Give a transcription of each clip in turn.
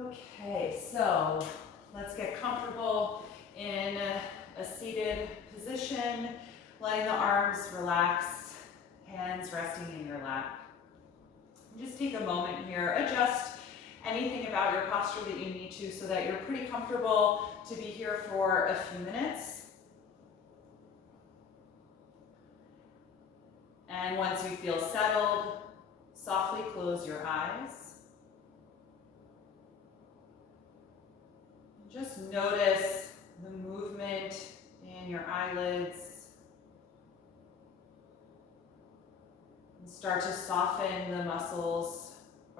Okay, so let's get comfortable in a seated position, letting the arms relax, hands resting in your lap. Just take a moment here, adjust anything about your posture that you need to so that you're pretty comfortable to be here for a few minutes. And once you feel settled, softly close your eyes. Just notice the movement in your eyelids. And start to soften the muscles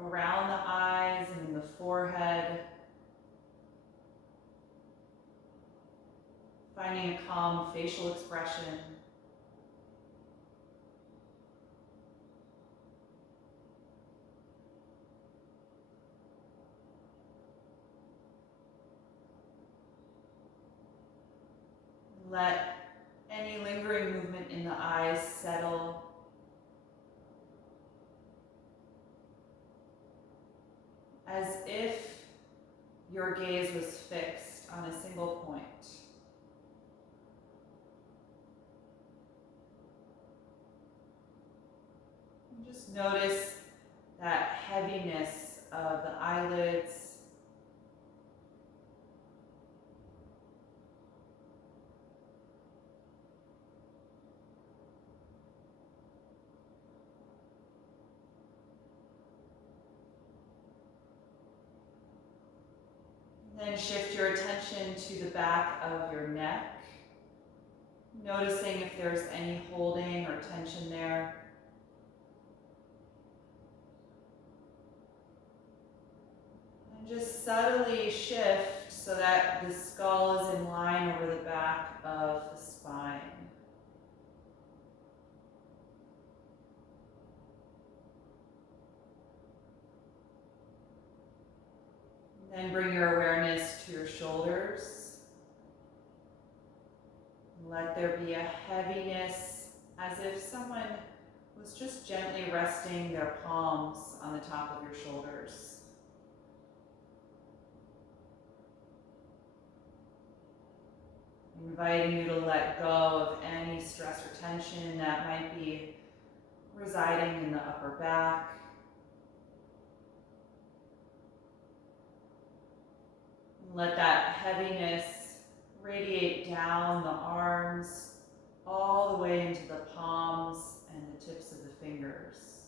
around the eyes and in the forehead. Finding a calm facial expression. Let any lingering movement in the eyes settle. As if your gaze was fixed on a single point. And just notice that heaviness of the eyelids. Then shift your attention to the back of your neck, noticing if there's any holding or tension there. And just subtly shift so that the skull is in line over the back of the spine. Then bring your awareness to your shoulders. Let there be a heaviness as if someone was just gently resting their palms on the top of your shoulders. Inviting you to let go of any stress or tension that might be residing in the upper back. Let that heaviness radiate down the arms, all the way into the palms and the tips of the fingers.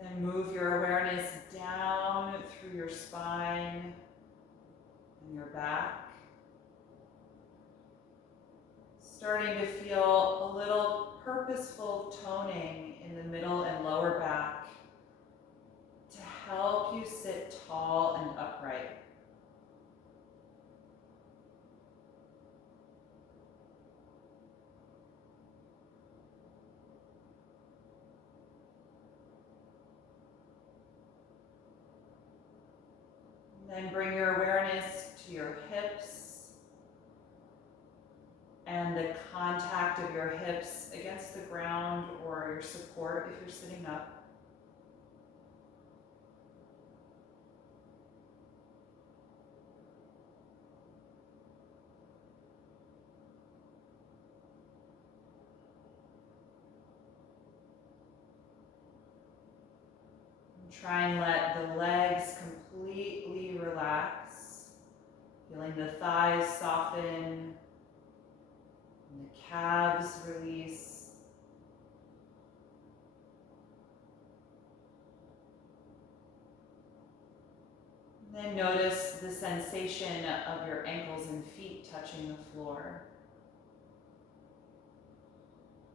And then move your awareness down through your spine and your back. Starting to feel a little purposeful toning in the middle and lower back to help you sit tall and upright. And then bring your awareness to your hips and the contact of your hips against the ground or your support if you're sitting up. And try and let the legs completely relax, feeling the thighs soften, and the calves release. And then notice the sensation of your ankles and feet touching the floor.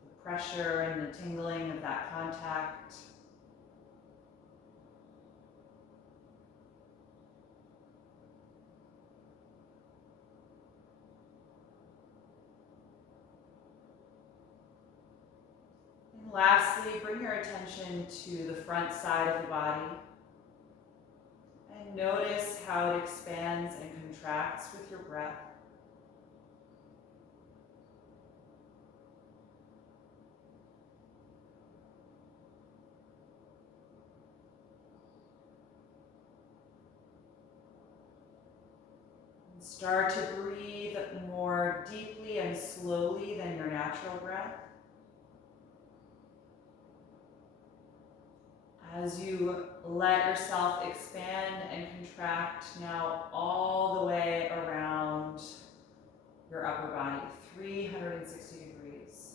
The pressure and the tingling of that contact. Lastly, bring your attention to the front side of the body and notice how it expands and contracts with your breath. Start to breathe more deeply and slowly than your natural breath. As you let yourself expand and contract now all the way around your upper body, 360 degrees.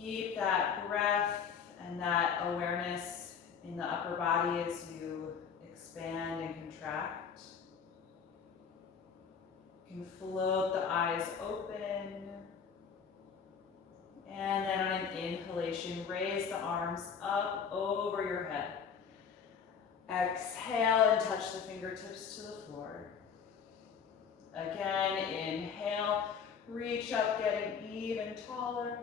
Keep that breath and that awareness in the upper body as you expand and contract. You can float the eyes open. And then on an inhalation, raise the arms up over your head. Exhale and touch the fingertips to the floor. Again, inhale, reach up, getting even taller.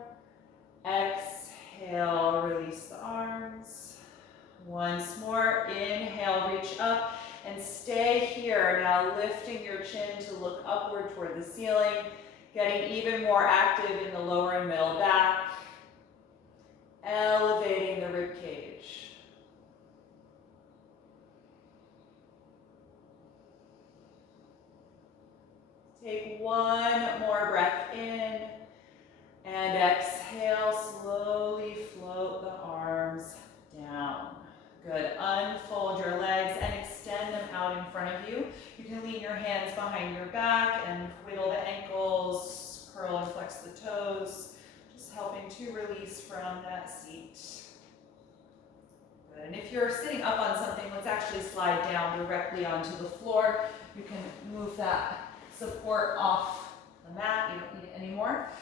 Exhale, release the arms. Once more, inhale, reach up and stay here. Now lifting your chin to look upward toward the ceiling, getting even more active in the lower and middle back, elevating the rib cage. Take one more breath in and exhale, slowly float the arms down. Good, unfold your legs and extend them out in front of you. You can lean your hands behind your back and wiggle the ankles, curl and flex the toes, just helping to release from that seat. Good, and if you're sitting up on something, let's actually slide down directly onto the floor. You can move that support off the mat, you don't need it anymore.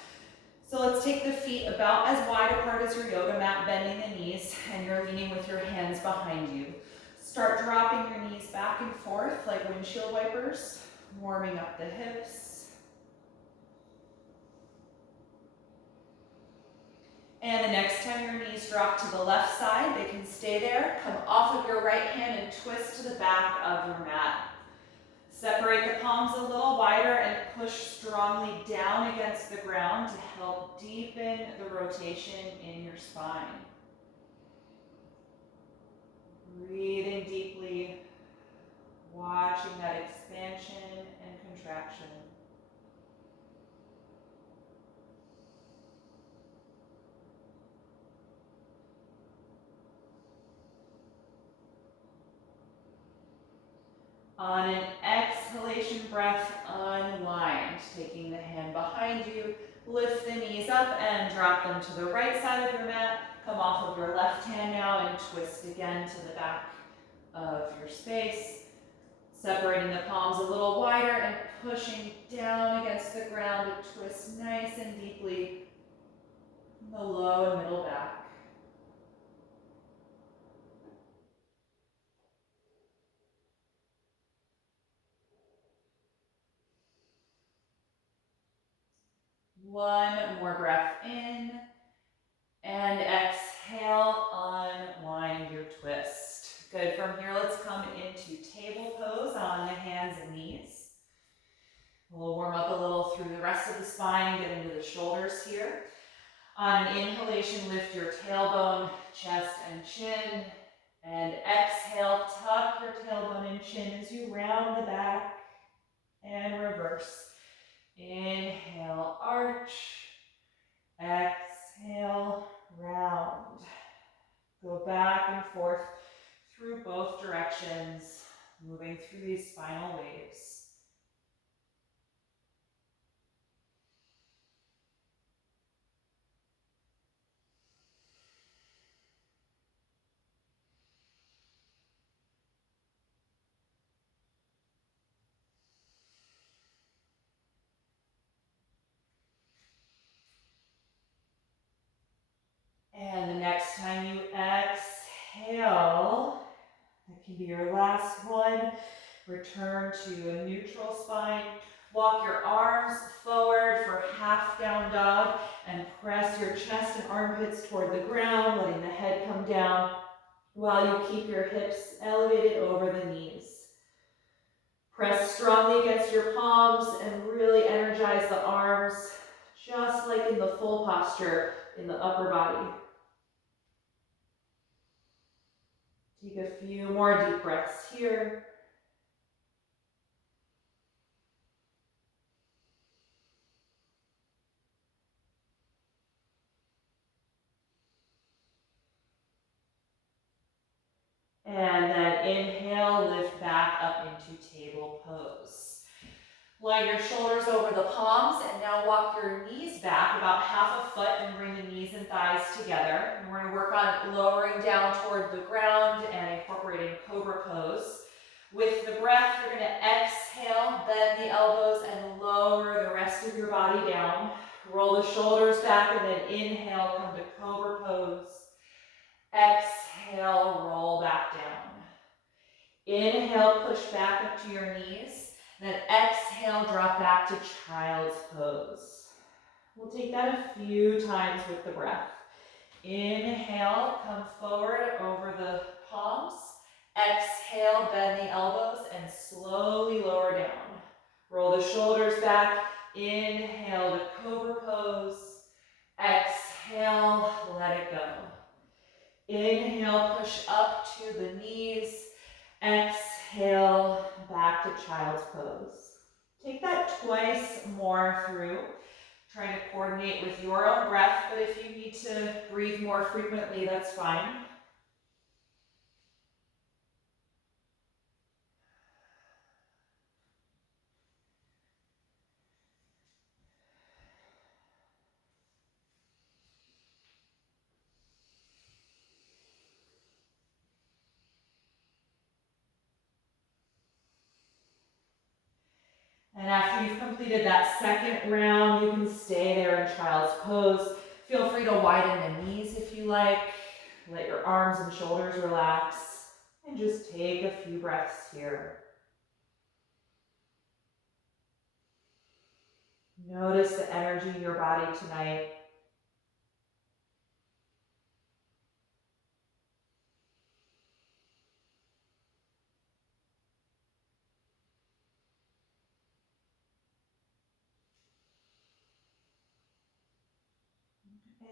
So let's take the feet about as wide apart as your yoga mat, bending the knees, and you're leaning with your hands behind you. Start dropping your knees back and forth like windshield wipers, warming up the hips. And the next time your knees drop to the left side, they can stay there. Come off of your right hand and twist to the back of your mat. Separate the palms a little wider and push strongly down against the ground to help deepen the rotation in your spine. Breathing deeply, watching that expansion and contraction. On an exhalation breath, unwind, taking the hand behind you, lift the knees up and drop them to the right side of your mat. Come off of your left hand now and twist again to the back of your space. Separating the palms a little wider and pushing down against the ground to twist nice and deeply in the low and middle back. One more breath in, and exhale, unwind your twist. Good, from here let's come into table pose on the hands and knees. We'll warm up a little through the rest of the spine, get into the shoulders here. On an inhalation, lift your tailbone, chest, and chin. And exhale, tuck your tailbone and chin as you round the back and reverse. Inhale, arch. Exhale, round. Go back and forth through both directions, moving through these spinal waves. And the next time you exhale, that can be your last one. Return to a neutral spine. Walk your arms forward for half down dog and press your chest and armpits toward the ground, letting the head come down while you keep your hips elevated over the knees. Press strongly against your palms and really energize the arms, just like in the full posture in the upper body. Take a few more deep breaths here. And then inhale, lift back up into table pose. Line your shoulders over the palms and now walk your knees back about half a foot and bring the knees and thighs together. And we're going to work on lowering down toward the ground and incorporating Cobra Pose. With the breath, you're going to exhale, bend the elbows and lower the rest of your body down. Roll the shoulders back and then inhale, come to Cobra Pose. Exhale, roll back down. Inhale, push back up to your knees. Then exhale, drop back to child's pose. We'll take that a few times with the breath. Inhale, come forward over the palms. Exhale, bend the elbows and slowly lower down. Roll the shoulders back. Inhale to Cobra Pose. Exhale, let it go. Inhale, push up to the knees. Exhale, back to child's pose. Take that twice more through, trying to coordinate with your own breath, but if you need to breathe more frequently, that's fine. And after you've completed that second round, you can stay there in child's pose. Feel free to widen the knees if you like. Let your arms and shoulders relax. And just take a few breaths here. Notice the energy in your body tonight.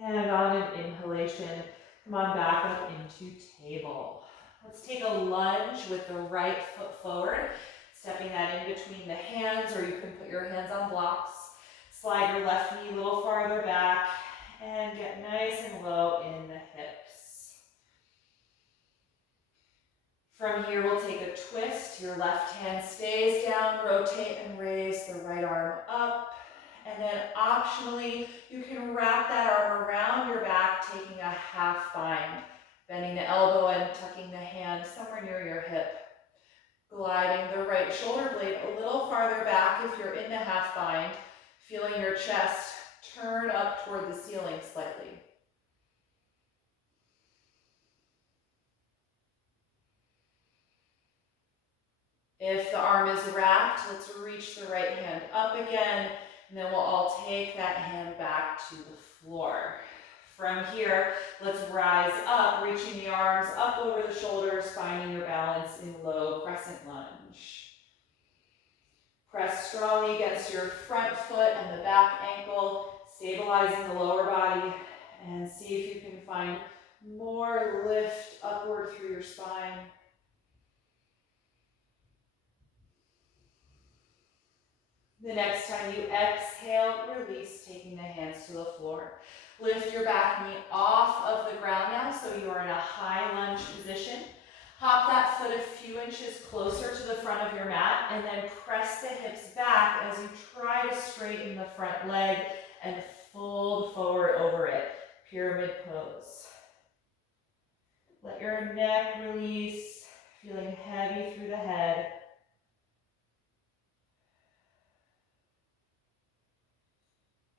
And on an inhalation, come on back up into table. Let's take a lunge with the right foot forward, stepping that in between the hands, or you can put your hands on blocks. Slide your left knee a little farther back and get nice and low in the hips. From here, we'll take a twist. Your left hand stays down, rotate and raise the right arm up. And then optionally, you can wrap that arm around your back, taking a half bind, bending the elbow and tucking the hand somewhere near your hip. Gliding the right shoulder blade a little farther back if you're in the half bind, feeling your chest turn up toward the ceiling slightly. If the arm is wrapped, let's reach the right hand up again. And then we'll all take that hand back to the floor. From here, let's rise up, reaching the arms up over the shoulders, finding your balance in low crescent lunge. Press strongly against your front foot and the back ankle, stabilizing the lower body, and see if you can find more lift upward through your spine. The next time you exhale, release, taking the hands to the floor. Lift your back knee off of the ground now, so you are in a high lunge position. Hop that foot a few inches closer to the front of your mat, and then press the hips back as you try to straighten the front leg and fold forward over it. Pyramid pose. Let your neck release, feeling heavy through the head.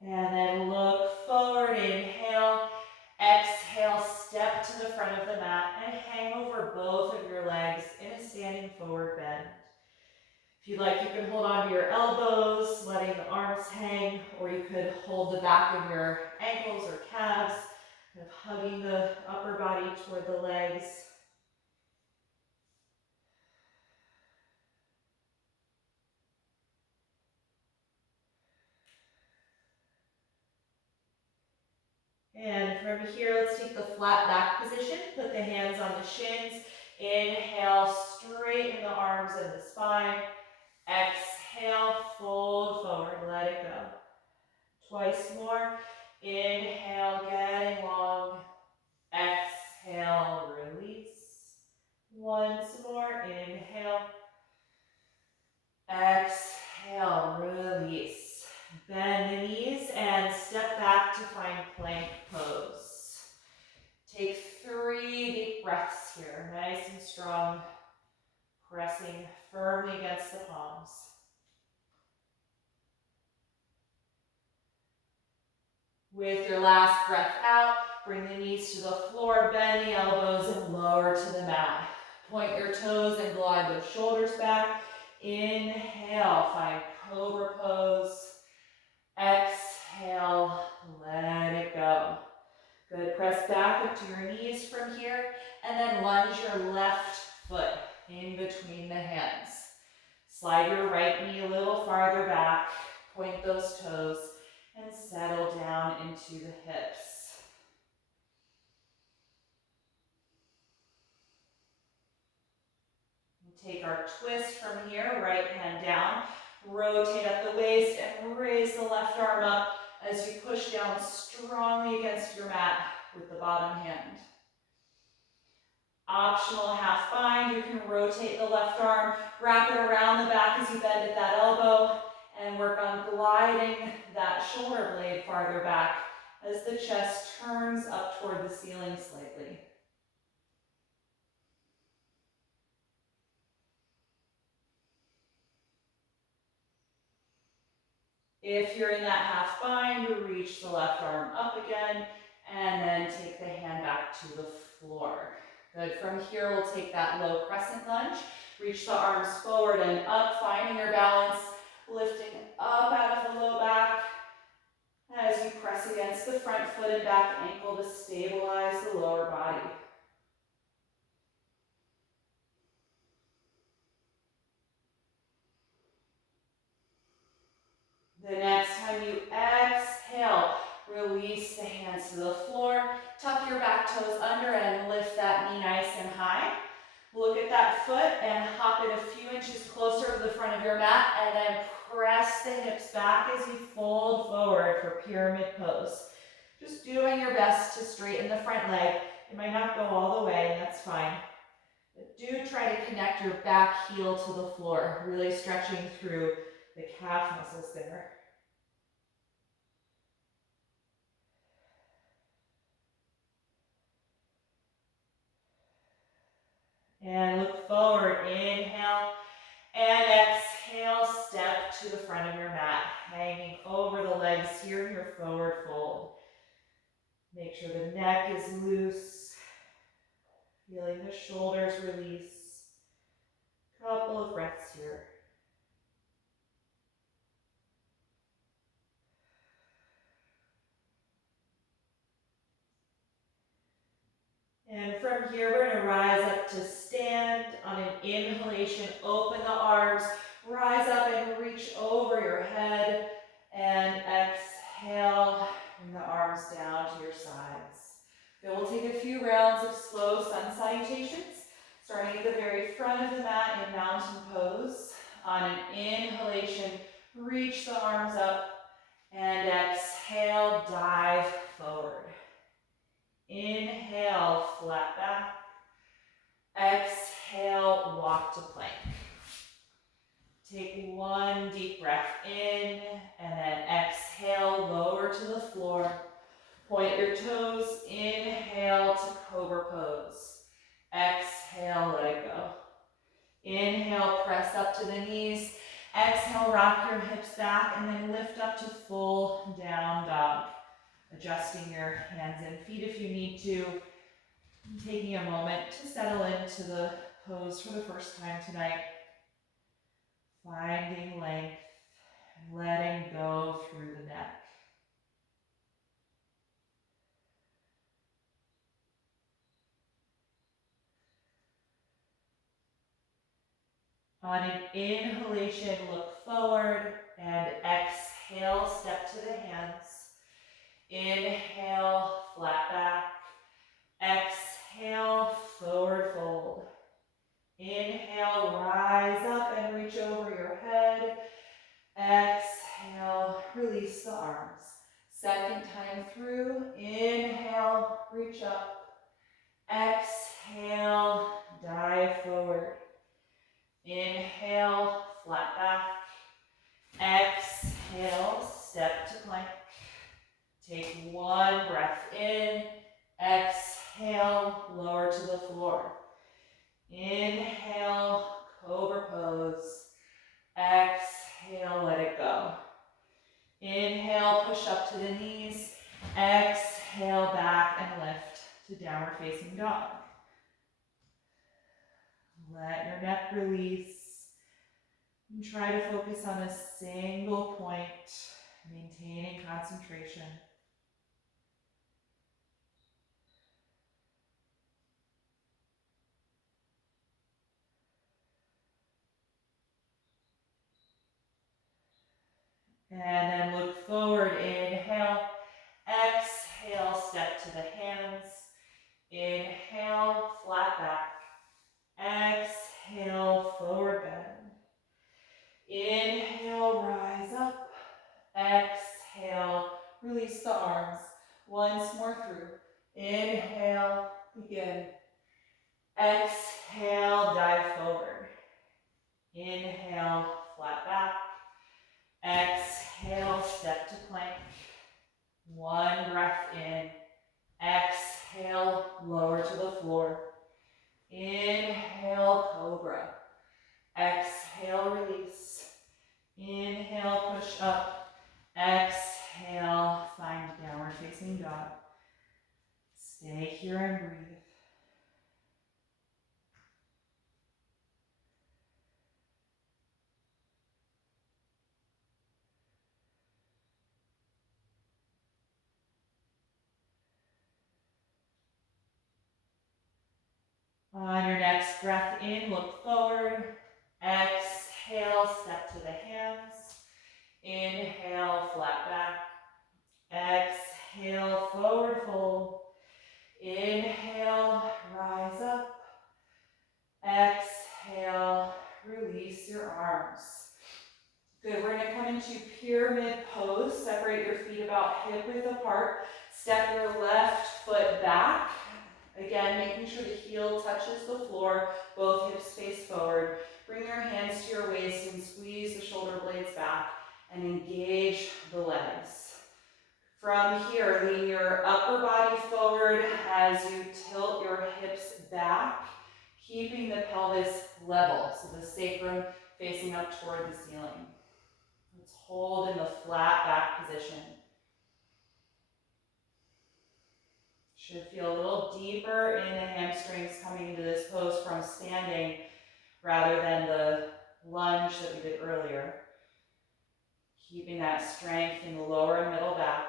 And then look forward, inhale, exhale, step to the front of the mat and hang over both of your legs in a standing forward bend. If you'd like, you can hold onto your elbows, letting the arms hang, or you could hold the back of your ankles or calves, kind of hugging the upper body toward the legs. And from here, let's take the flat back position. Put the hands on the shins. Inhale, straighten the arms and the spine. Exhale, fold forward, let it go. Twice more. Inhale, getting long. Exhale, release. Once more, inhale. Exhale, release. Bend the knees and step back to find plank pose. Take 3 deep breaths here, nice and strong, pressing firmly against the palms. With your last breath out, bring the knees to the floor, bend the elbows and lower to the mat. Point your toes and glide those shoulders back. Inhale, find Cobra Pose. Exhale, let it go. Good, press back up to your knees from here, and then lunge your left foot in between the hands. Slide your right knee a little farther back, point those toes, and settle down into the hips. Take our twist from here, right hand down, rotate at the waist and raise the left arm up as you push down strongly against your mat with the bottom hand. Optional half bind, you can rotate the left arm, wrap it around the back as you bend at that elbow, and work on gliding that shoulder blade farther back as the chest turns up toward the ceiling slightly. If you're in that half bind, reach the left arm up again, and then take the hand back to the floor. Good, from here we'll take that low crescent lunge, reach the arms forward and up, finding your balance, lifting up out of the low back as you press against the front foot and back ankle to stabilize the lower body. The next time you exhale, release the hands to the floor, tuck your back toes under and lift that knee nice and high. Look at that foot and hop it a few inches closer to the front of your mat, and then press the hips back as you fold forward for pyramid pose. Just doing your best to straighten the front leg. It might not go all the way, and that's fine. But do try to connect your back heel to the floor, really stretching through the calf muscles there. And look forward, inhale, and exhale, step to the front of your mat, hanging over the legs here in your forward fold. Make sure the neck is loose, feeling the shoulders release. Couple of breaths here. And from here, we're going to rise up to stand. On an inhalation, open the arms, rise up and reach over your head. And exhale, bring the arms down to your sides. Then we'll take a few rounds of slow sun salutations, starting at the very front of the mat in mountain pose. On an inhalation, reach the arms up, and exhale, dive forward. Inhale, flat back. Exhale, walk to plank. Take one deep breath in, and then exhale, lower to the floor. Point your toes, inhale to Cobra Pose. Exhale, let it go. Inhale, press up to the knees. Exhale, rock your hips back, and then lift up to full down dog. Adjusting your hands and feet if you need to. Taking a moment to settle into the pose for the first time tonight. Finding length and letting go through the neck. On an inhalation, look forward, and exhale, step to the hands. Inhale, Second time through, inhale, reach up. Exhale, dive forward. Inhale, flat back. Exhale, step to plank. Take one breath in. Exhale, lower to the floor. Inhale, Cobra Pose. Exhale, let it go. Inhale, push up to the knees. Exhale, back and lift to downward facing dog. Let your neck release. And try to focus on a single point, maintaining concentration. And then look forward, inhale. Exhale, step to the hands. Inhale, flat back. Exhale, forward bend. Inhale, rise up. Exhale, release the arms. Once more through. Inhale, begin. Exhale, dive forward. Inhale, flat back. Exhale, step to plank. One breath in. Exhale, lower to the floor. Inhale, Cobra. Exhale, release. Inhale, push up. Exhale, find downward facing dog. Stay here and breathe. On your next breath in, look forward. Exhale, step to the hands. Inhale, flat back. Exhale, forward fold. Inhale, rise up. Exhale, release your arms. Good, we're gonna come into pyramid pose. Separate your feet about hip width apart. Step your left foot back. Again, making sure the heel touches the floor, both hips face forward. Bring your hands to your waist and squeeze the shoulder blades back and engage the legs. From here, lean your upper body forward as you tilt your hips back, keeping the pelvis level, so the sacrum facing up toward the ceiling. Let's hold in the flat back position. Should feel a little deeper in the hamstrings coming into this pose from standing rather than the lunge that we did earlier. Keeping that strength in the lower and middle back.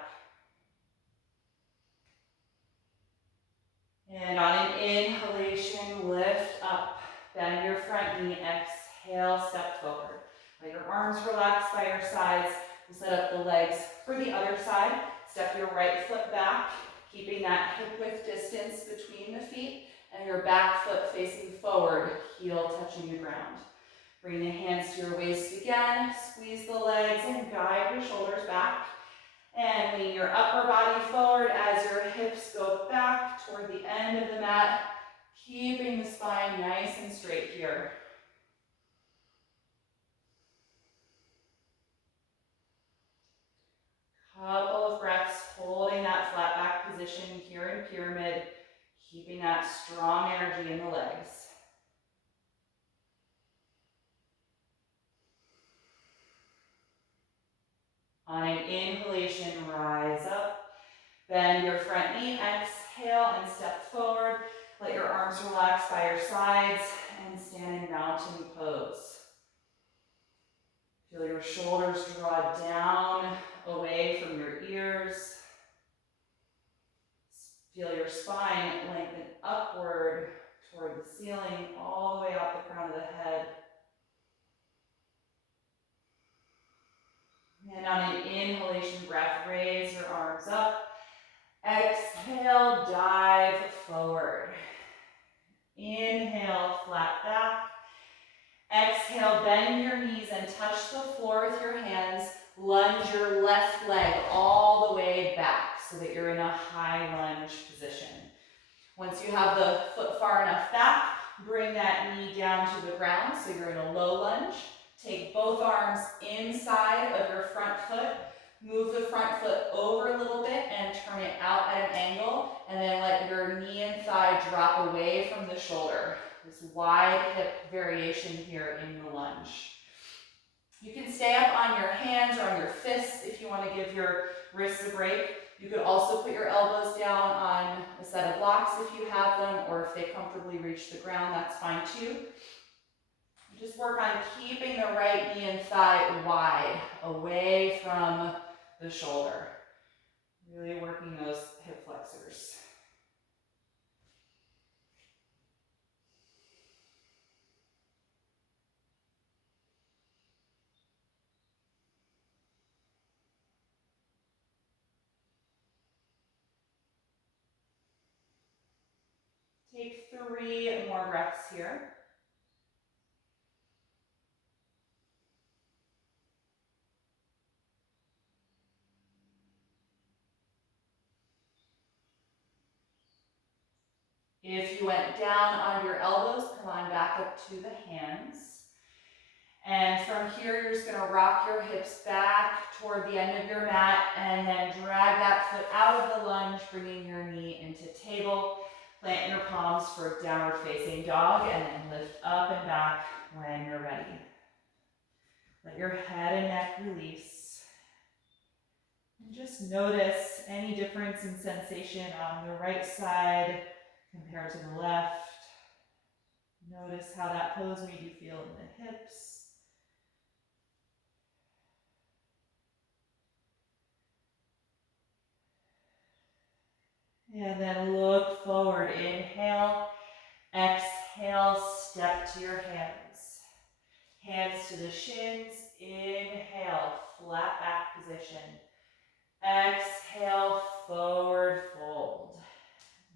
And on an inhalation, lift up. Bend your front knee. Exhale, step forward. Let your arms relax by your sides. We'll set up the legs for the other side. Step your right foot back, keeping that hip width distance between the feet, and your back foot facing forward, heel touching the ground. Bring the hands to your waist again, squeeze the legs and guide your shoulders back. And lean your upper body forward as your hips go back toward the end of the mat, keeping the spine nice and straight here. Couple of breaths holding that flat back position here in pyramid, keeping that strong energy in the legs. On an inhalation, rise up. Bend your front knee, exhale and step forward. Let your arms relax by your sides and stand in mountain pose. Feel your shoulders draw down away from your ears. Feel your spine lengthen upward toward the ceiling, all the way out the crown of the head. And on an inhalation breath, raise your arms up. Exhale, dive forward. Inhale, flat back. Exhale, bend your knees and touch the floor with your hands. Lunge your left leg all the way so that you're in a high lunge position. Once you have the foot far enough back, bring that knee down to the ground so you're in a low lunge. Take both arms inside of your front foot. Move the front foot over a little bit and turn it out at an angle, and then let your knee and thigh drop away from the shoulder. This wide hip variation here in the lunge. You can stay up on your hands or on your fists if you want to give your wrists a break. You could also put your elbows down on a set of blocks if you have them, or if they comfortably reach the ground, that's fine too. Just work on keeping the right knee and thigh wide, away from the shoulder. Really working those hip flexors. Take 3 more breaths here. If you went down on your elbows, come on back up to the hands. And from here, you're just going to rock your hips back toward the end of your mat and then drag that foot out of the lunge, bringing your knee into table. Plant your palms for downward facing dog and then lift up and back when you're ready. Let your head and neck release. And just notice any difference in sensation on the right side compared to the left. Notice how that pose made you feel in the hips. And then look forward. Inhale, exhale, step to your hands. Hands to the shins. Inhale, flat back position. Exhale, forward fold.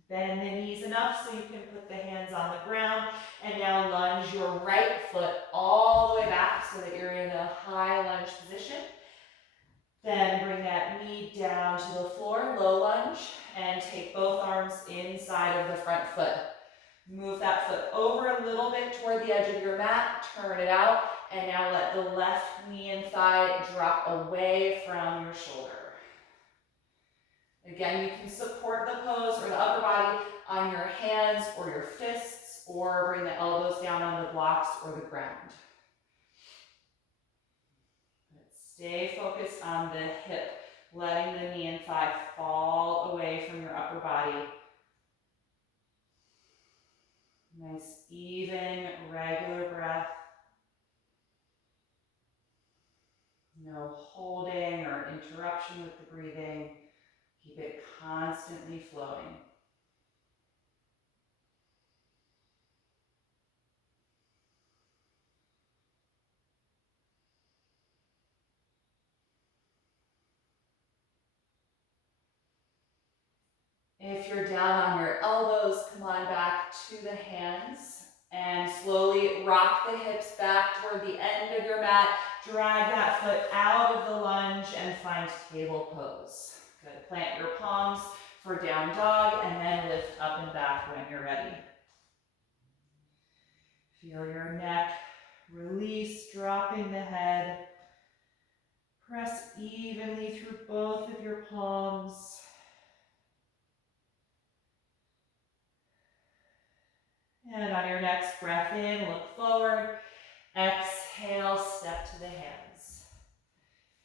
Bend the knees enough so you can put the hands on the ground. And now lunge your right foot all the way back so that you're in a high lunge position. Then bring that knee down to the floor, low lunge, and take both arms inside of the front foot. Move that foot over a little bit toward the edge of your mat, turn it out, and now let the left knee and thigh drop away from your shoulder. Again, you can support the pose or the upper body on your hands or your fists, or bring the elbows down on the blocks or the ground. Stay focused on the hip, letting the knee and thigh fall away from your upper body. Nice, even, regular breath. No holding or interruption with the breathing. Keep it constantly flowing. If you're down on your elbows, come on back to the hands and slowly rock the hips back toward the end of your mat. Drag that foot out of the lunge and find table pose. Good. Plant your palms for down dog and then lift up and back when you're ready. Feel your neck release, dropping the head. Press evenly through both of your palms. And on your next breath in, look forward. Exhale, step to the hands.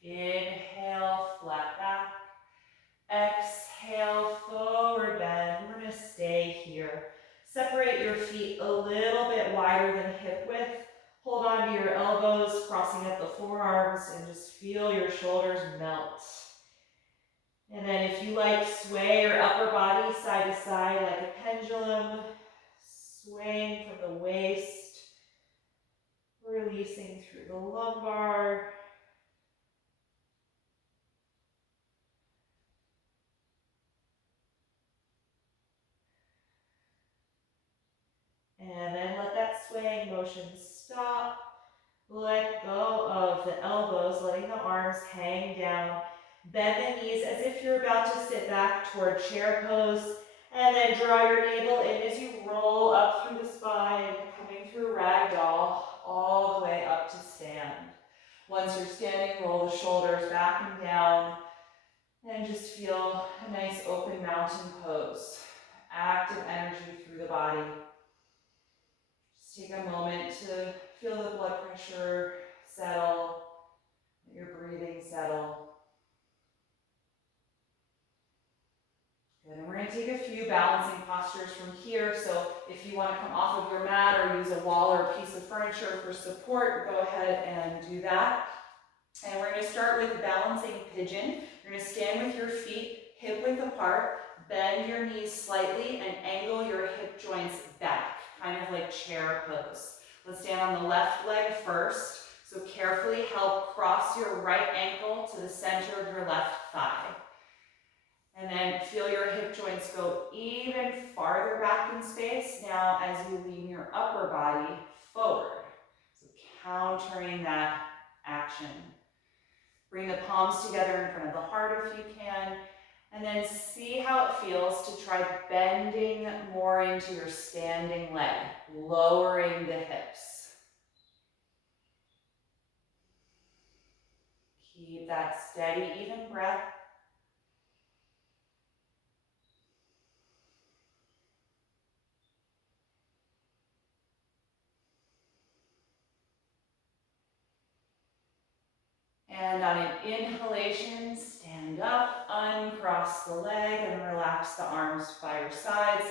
Inhale, flat back. Exhale, forward bend. We're going to stay here. Separate your feet a little bit wider than hip width. Hold on to your elbows, crossing at the forearms, and just feel your shoulders melt. And then if you like, sway your upper body side to side like a pendulum, swaying from the waist, releasing through the lumbar. And then let that swaying motion stop. Let go of the elbows, letting the arms hang down. Bend the knees as if you're about to sit back toward chair pose. And then draw your navel in as you roll up through the spine, coming through ragdoll, all the way up to stand. Once you're standing, roll the shoulders back and down, and just feel a nice open mountain pose. Active energy through the body. Just take a moment to feel the blood pressure settle, your breathing settle. Good, and we're going to take a few balancing postures from here. So if you want to come off of your mat or use a wall or a piece of furniture for support, go ahead and do that. And we're going to start with balancing pigeon. You're going to stand with your feet hip width apart, bend your knees slightly, and angle your hip joints back, kind of like chair pose. Let's stand on the left leg first. So carefully help cross your right ankle to the center of your left thigh. And then feel your hip joints go even farther back in space now as you lean your upper body forward. So countering that action. Bring the palms together in front of the heart if you can. And then see how it feels to try bending more into your standing leg, lowering the hips. Keep that steady, even breath. And on an inhalation, stand up, uncross the leg, and relax the arms by your sides.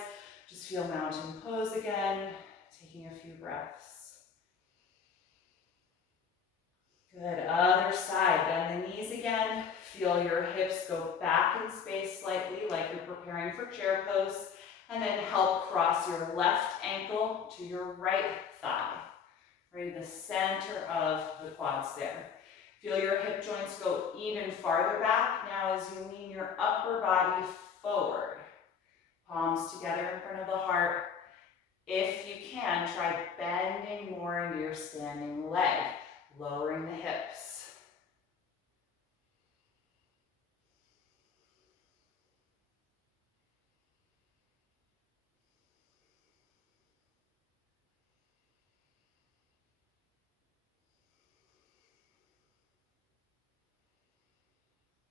Just feel mountain pose again, taking a few breaths. Good, other side, bend the knees again. Feel your hips go back in space slightly, like you're preparing for chair pose. And then help cross your left ankle to your right thigh. Right, the center of the quads there. Feel your hip joints go even farther back now as you lean your upper body forward. Palms together in front of the heart. If you can, try bending more into your standing leg, lowering the hips.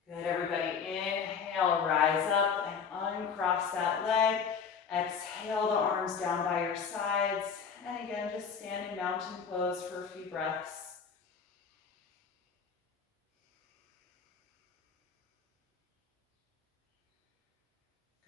Good, everybody. Inhale, rise up and uncross that leg. Exhale the arms down by your sides. And again, just stand in mountain pose for a few breaths.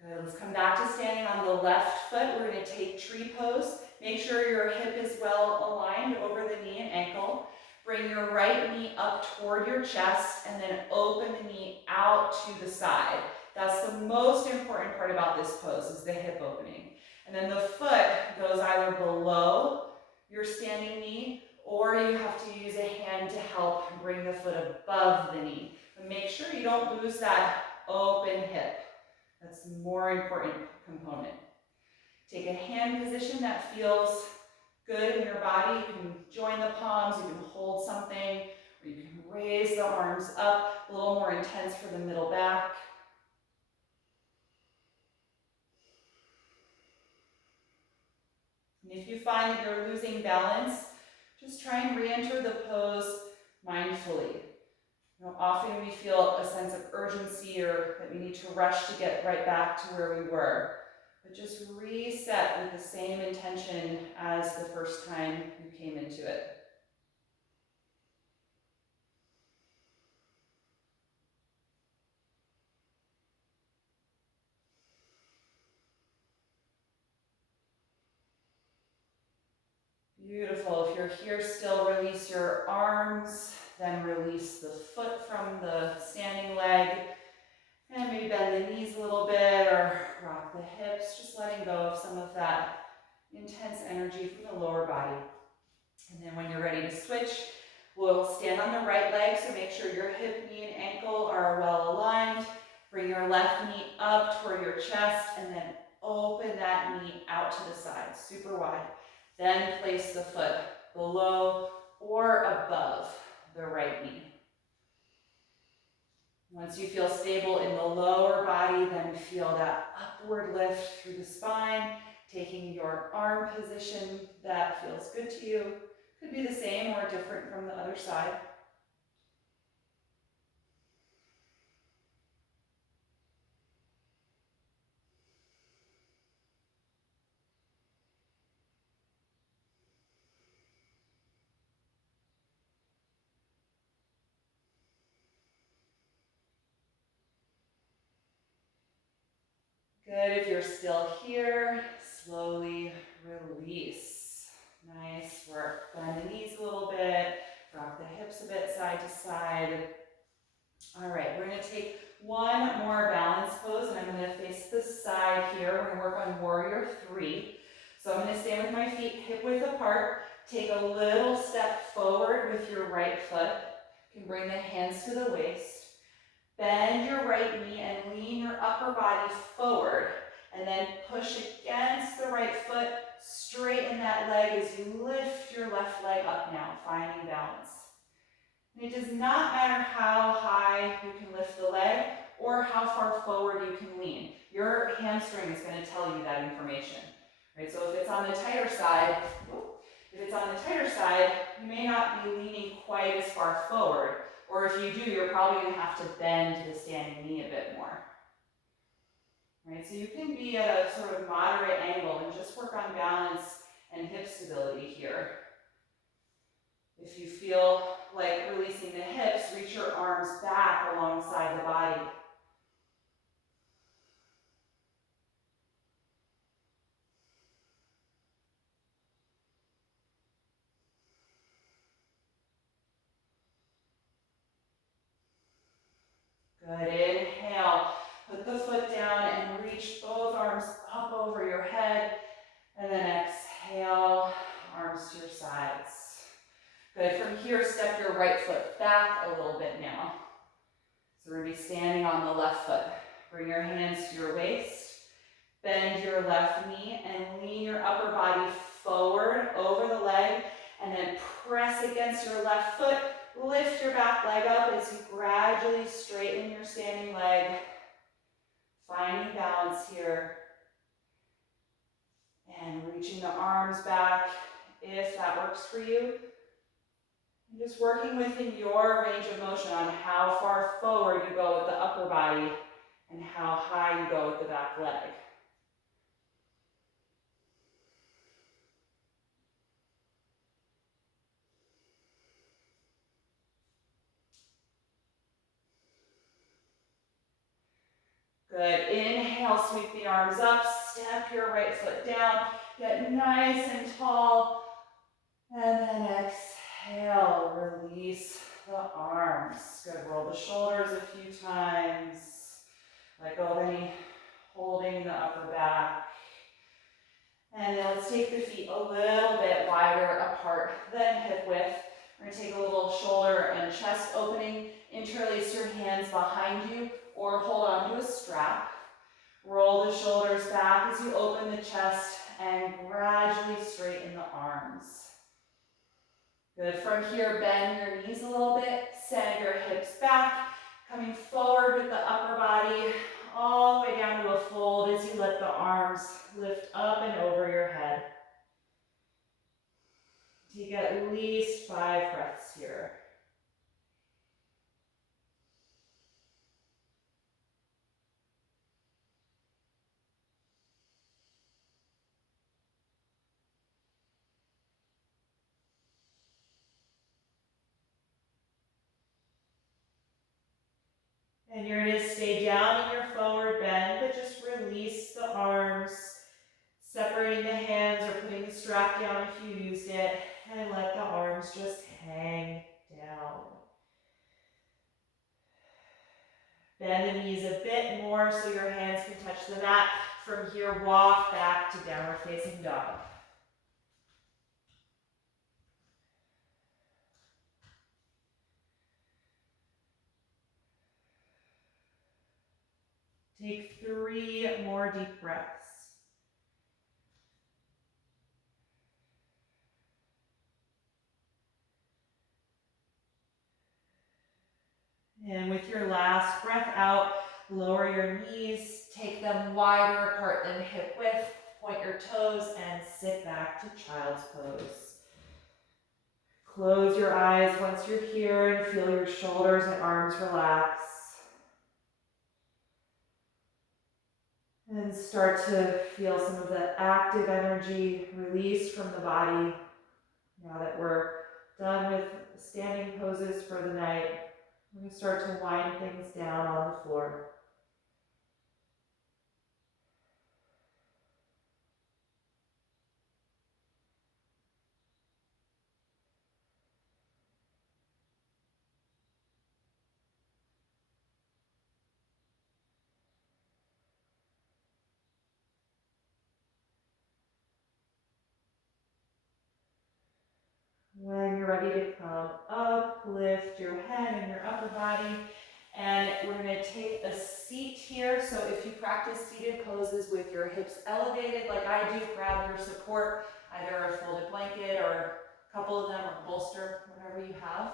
Good, let's come back to standing on the left foot. We're going to take tree pose. Make sure your hip is well aligned over the knee and ankle. Bring your right knee up toward your chest and then open the knee out to the side. That's the most important part about this pose, is the hip opening. And then the foot goes either below your standing knee, or you have to use a hand to help bring the foot above the knee. But make sure you don't lose that open hip. That's the more important component. Take a hand position that feels good in your body. You can join the palms, you can hold something, or you can raise the arms up, a little more intense for the middle back. And if you find that you're losing balance, just try and re-enter the pose mindfully. You know, often we feel a sense of urgency or that we need to rush to get right back to where we were. But just reset with the same intention as the first time you came into it. Beautiful. If you're here still, release your arms, then release the foot from the standing leg. And maybe bend the knees a little bit or rock the hips, just letting go of some of that intense energy from the lower body. And then when you're ready to switch, we'll stand on the right leg, so make sure your hip, knee, and ankle are well aligned. Bring your left knee up toward your chest and then open that knee out to the side, super wide. Then place the foot below or above the right knee. Once you feel stable in the lower body, then feel that upward lift through the spine, taking your arm position that feels good to you. Could be the same or different from the other side. Good, if you're still here, slowly release. Nice work. Bend the knees a little bit, rock the hips a bit side to side. All right, we're gonna take one more balance pose, and I'm gonna face the side here. We're gonna work on warrior 3. So I'm gonna stand with my feet hip width apart, take a little step forward with your right foot. You can bring the hands to the waist. Bend your right knee and lean your upper body forward, and then push against the right foot, straighten that leg as you lift your left leg up now, finding balance. And it does not matter how high you can lift the leg or how far forward you can lean. Your hamstring is going to tell you that information. Right? So if it's on the tighter side, you may not be leaning quite as far forward. Or if you do, you're probably going to have to bend the standing knee a bit more. Right? So you can be at a sort of moderate angle and just work on balance and hip stability here. If you feel like releasing the hips, reach your arms back alongside the body. Good, inhale, put the foot down and reach both arms up over your head, and then exhale, arms to your sides. Good, from here, step your right foot back a little bit now. So we're gonna be standing on the left foot. Bring your hands to your waist, bend your left knee, and lean your upper body forward over the leg, and then press against your left foot. Lift your back leg up as you gradually straighten your standing leg, finding balance here, and reaching the arms back if that works for you. And just working within your range of motion on how far forward you go with the upper body and how high you go with the back leg. Good, inhale, sweep the arms up, step your right foot down, get nice and tall, and then exhale, release the arms. Good, roll the shoulders a few times, let go of any holding the upper back. And then let's take the feet a little bit wider apart than hip width. We're gonna take a little shoulder and chest opening, interlace your hands behind you, or hold on to a strap. Roll the shoulders back as you open the chest and gradually straighten the arms. Good, from here, bend your knees a little bit, send your hips back, coming forward with the upper body, all the way down to a fold as you let the arms lift up and over your head. Take at least 5 breaths here. And you're going to stay down in your forward bend, but just release the arms, separating the hands or putting the strap down if you used it, and let the arms just hang down. Bend the knees a bit more so your hands can touch the mat. From here, walk back to downward facing dog. Take 3 more deep breaths. And with your last breath out, lower your knees, take them wider apart than hip width, point your toes, and sit back to child's pose. Close your eyes once you're here and feel your shoulders and arms relax. And start to feel some of the active energy released from the body. Now that we're done with standing poses for the night, we're going to start to wind things down on the floor. When you're ready to come up, lift your head and your upper body. And we're going to take a seat here. So if you practice seated poses with your hips elevated, like I do, grab your support, either a folded blanket or a couple of them, or bolster, whatever you have.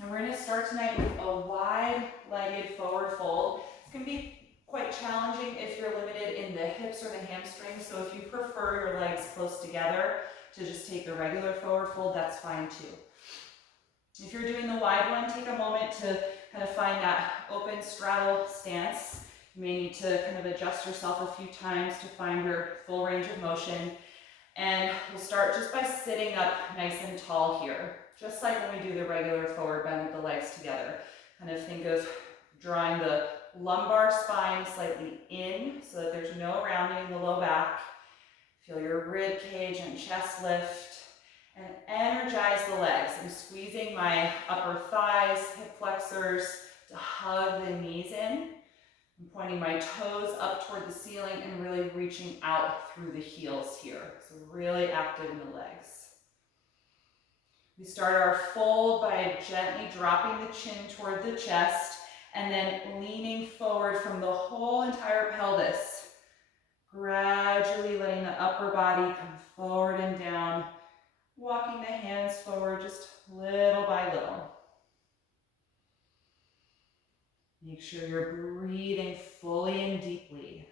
And we're going to start tonight with a wide-legged forward fold. It's going to be quite challenging if you're limited in the hips or the hamstrings. So if you prefer your legs close together to just take a regular forward fold, that's fine too. If you're doing the wide one, take a moment to kind of find that open straddle stance. You may need to kind of adjust yourself a few times to find your full range of motion. And we'll start just by sitting up nice and tall here, just like when we do the regular forward bend with the legs together. Kind of think of drawing the lumbar spine slightly in so that there's no rounding in the low back. Feel your rib cage and chest lift, and energize the legs. I'm squeezing my upper thighs, hip flexors to hug the knees in. I'm pointing my toes up toward the ceiling and really reaching out through the heels here. So really active in the legs. We start our fold by gently dropping the chin toward the chest and then leaning forward from the whole entire pelvis. Gradually letting the upper body come forward and down, walking the hands forward just little by little. Make sure you're breathing fully and deeply.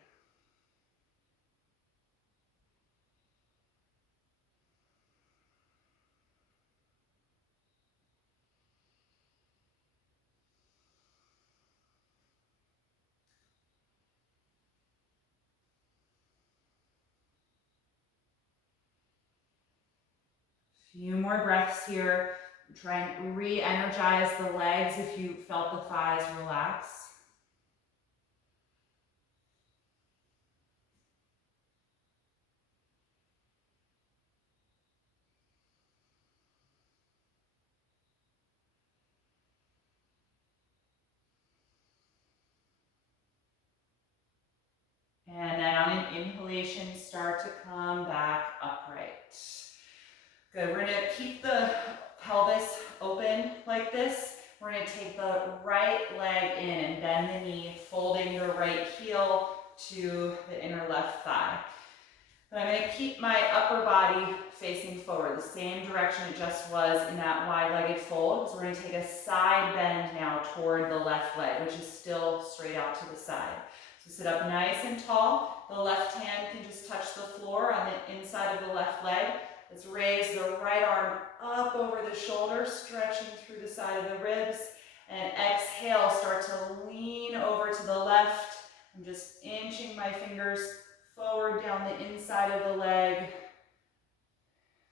Few more breaths here. Try and re-energize the legs if you felt the thighs relax. And then on an inhalation, start to come back upright. Good, we're gonna keep the pelvis open like this. We're gonna take the right leg in and bend the knee, folding the right heel to the inner left thigh. But I'm gonna keep my upper body facing forward, the same direction it just was in that wide-legged fold. So we're gonna take a side bend now toward the left leg, which is still straight out to the side. So sit up nice and tall. The left hand can just touch the floor on the inside of the left leg. Let's raise the right arm up over the shoulder, stretching through the side of the ribs. And exhale, start to lean over to the left. I'm just inching my fingers forward down the inside of the leg,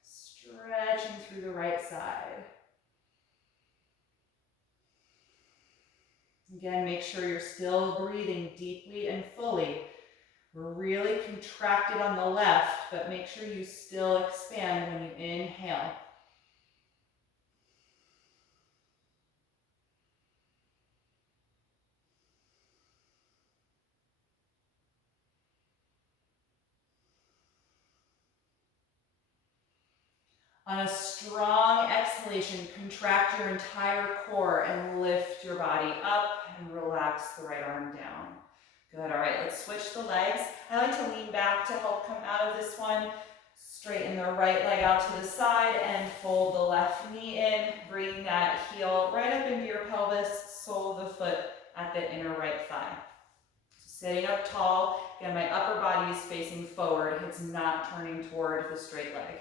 stretching through the right side. Again, make sure you're still breathing deeply and fully. We're really contracted on the left, but make sure you still expand when you inhale. On a strong exhalation, contract your entire core and lift your body up and relax the right arm down. Good, all right, let's switch the legs. I like to lean back to help come out of this one. Straighten the right leg out to the side and fold the left knee in. Bring that heel right up into your pelvis, sole of the foot at the inner right thigh. Sitting up tall, again, my upper body is facing forward. It's not turning toward the straight leg.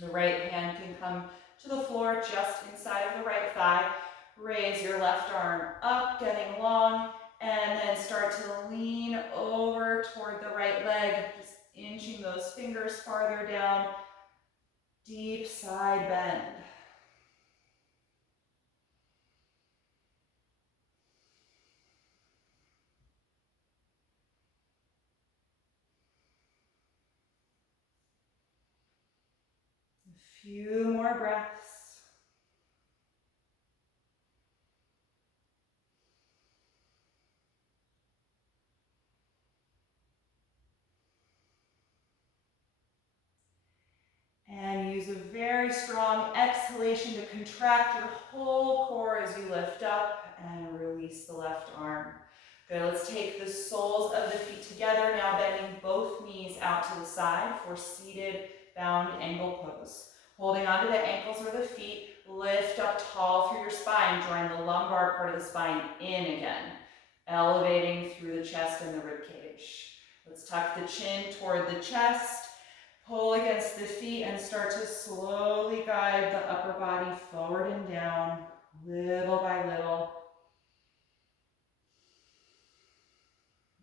The right hand can come to the floor just inside of the right thigh. Raise your left arm up, getting long, and then start to lean over toward the right leg, just inching those fingers farther down. Deep side bend. A few more breaths. And use a very strong exhalation to contract your whole core as you lift up and release the left arm. Good, let's take the soles of the feet together, now bending both knees out to the side for seated bound angle pose. Holding onto the ankles or the feet, lift up tall through your spine, drawing the lumbar part of the spine in again, elevating through the chest and the rib cage. Let's tuck the chin toward the chest. Pull against the feet and start to slowly guide the upper body forward and down, little by little.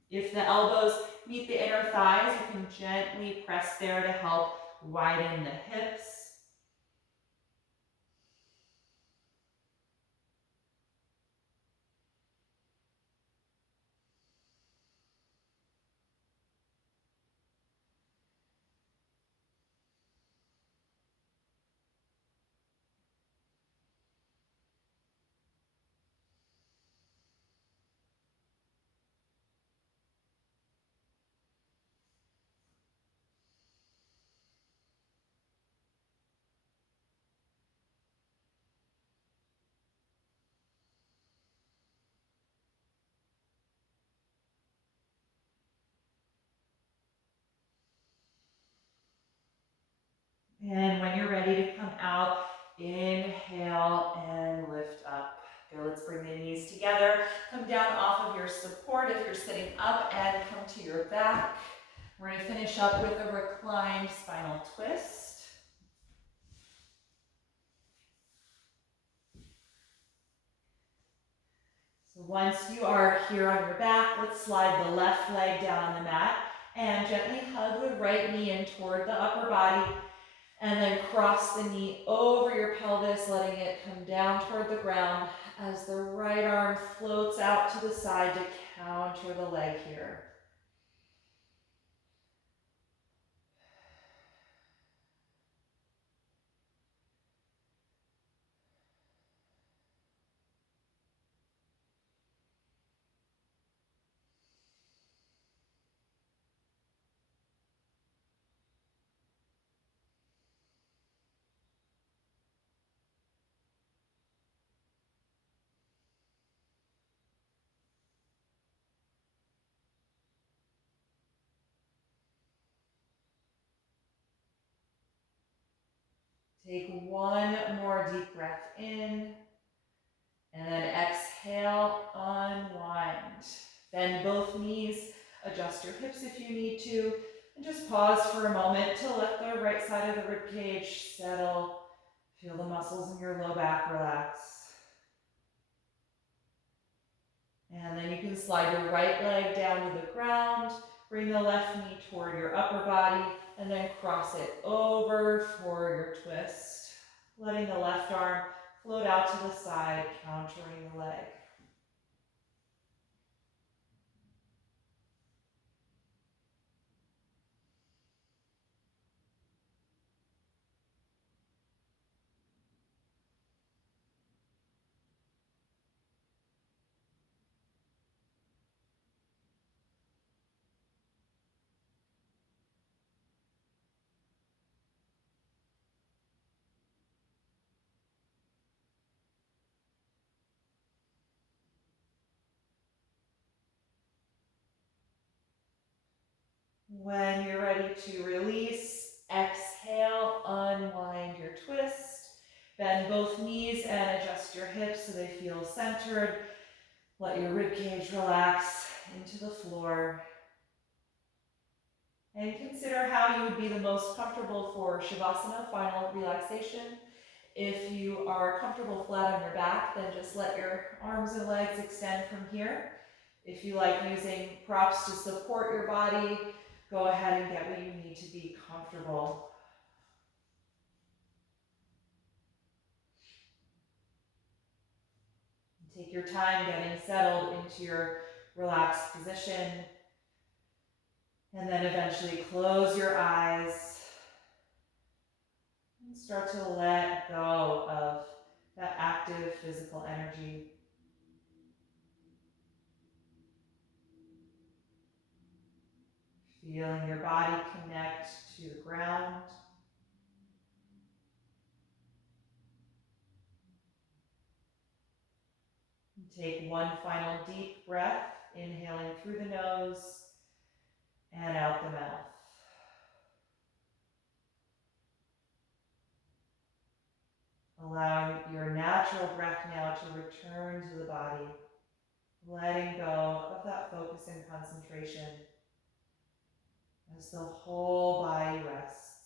If the elbows meet the inner thighs, you can gently press there to help widen the hips. And when you're ready to come out, inhale and lift up. Good, let's bring the knees together. Come down off of your support if you're sitting up and come to your back. We're going to finish up with a reclined spinal twist. So once you are here on your back, let's slide the left leg down on the mat and gently hug the right knee in toward the upper body. And then cross the knee over your pelvis, letting it come down toward the ground as the right arm floats out to the side to counter the leg here. Take one more deep breath in, and then exhale, unwind. Bend both knees, adjust your hips if you need to, and just pause for a moment to let the right side of the rib cage settle. Feel the muscles in your low back relax. And then you can slide your right leg down to the ground, bring the left knee toward your upper body, and then cross it over for your twist. Letting the left arm float out to the side, countering the leg. When you're ready to release, exhale, unwind your twist. Bend both knees and adjust your hips so they feel centered. Let your ribcage relax into the floor. And consider how you would be the most comfortable for Savasana, final relaxation. If you are comfortable flat on your back, then just let your arms and legs extend from here. If you like using props to support your body, go ahead and get what you need to be comfortable. Take your time getting settled into your relaxed position. And then eventually close your eyes and start to let go of that active physical energy. Feeling your body connect to the ground. Take one final deep breath, inhaling through the nose and out the mouth. Allowing your natural breath now to return to the body, letting go of that focus and concentration as the whole body rests.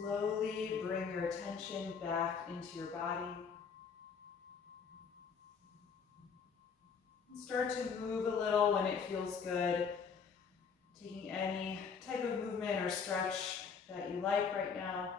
Slowly bring your attention back into your body. Start to move a little when it feels good, taking any type of movement or stretch that you like right now.